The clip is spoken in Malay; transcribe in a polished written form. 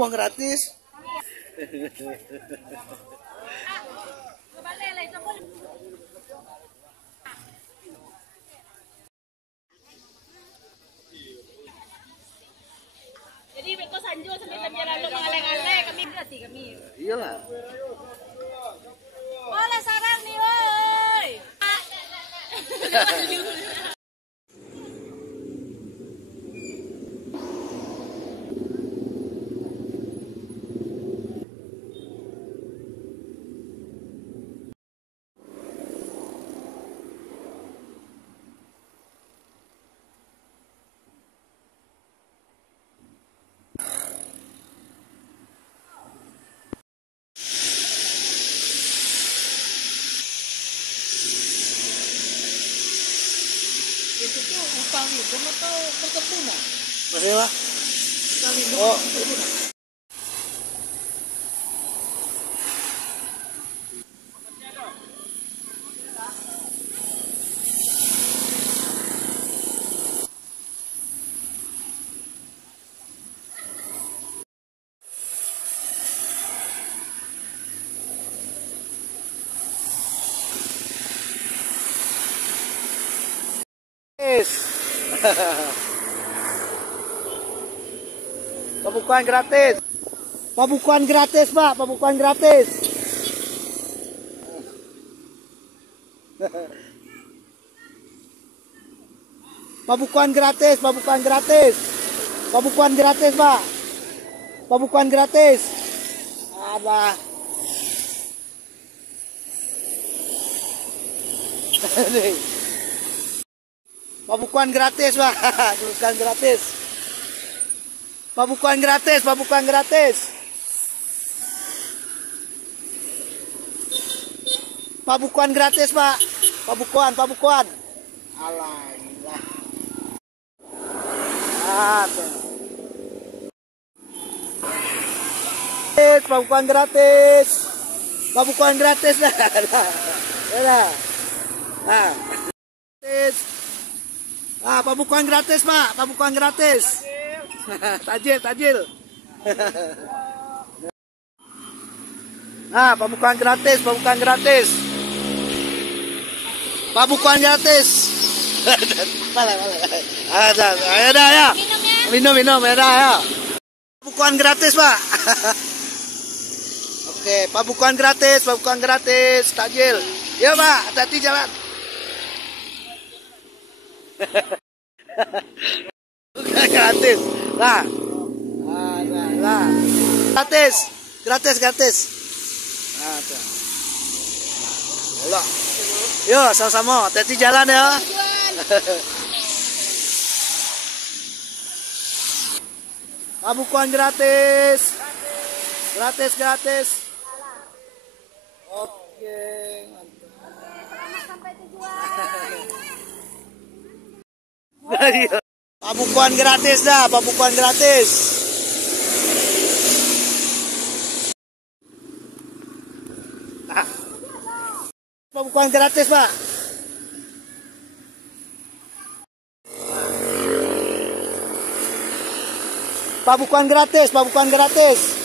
Pupuk gratis. Jadi Beko Sanjo sambil lalu mengaleng-aleng kami berarti kami. Iyalah. Boleh sarang nih, woi. Itu tuh utang itu atau perkebunan? Masih apa? Utang itu Oh. perkebunan. Pembukuan gratis. Pembukuan gratis, Pak. Pembukuan gratis. Pembukuan gratis, pembukuan gratis. Pembukuan gratis, Pak. Pembukuan gratis. Ada. Pembukuan gratis, Pak. Tuliskan gratis. Pembukuan gratis, pembukuan gratis. Pembukuan gratis, Pak. Pembukuan, pembukuan. Alah. Pembukuan gratis. Pembukuan gratis dah. Dah. Nah. Gratis. Ah, pembukuan gratis, Pak. Pembukuan gratis. Tajil, tajil. Ah, pembukuan gratis, pembukuan gratis. Pembukuan gratis. Malah. Ada, ya. Minum, ya. Pembukuan gratis, Pak. Oke, pembukuan gratis, tajil. Ya, Pak, hati-hati jalan. Gratis. Lah. Gratis. Ada. Halo. Yo, sama-sama. Hati-hati jalan ya. Pembukuan gratis. Gratis. Oke, mantap. Sampai tujuan. Pembukuan gratis dah, pembukuan gratis. Nah. Pembukuan gratis, Pak. Pembukuan gratis.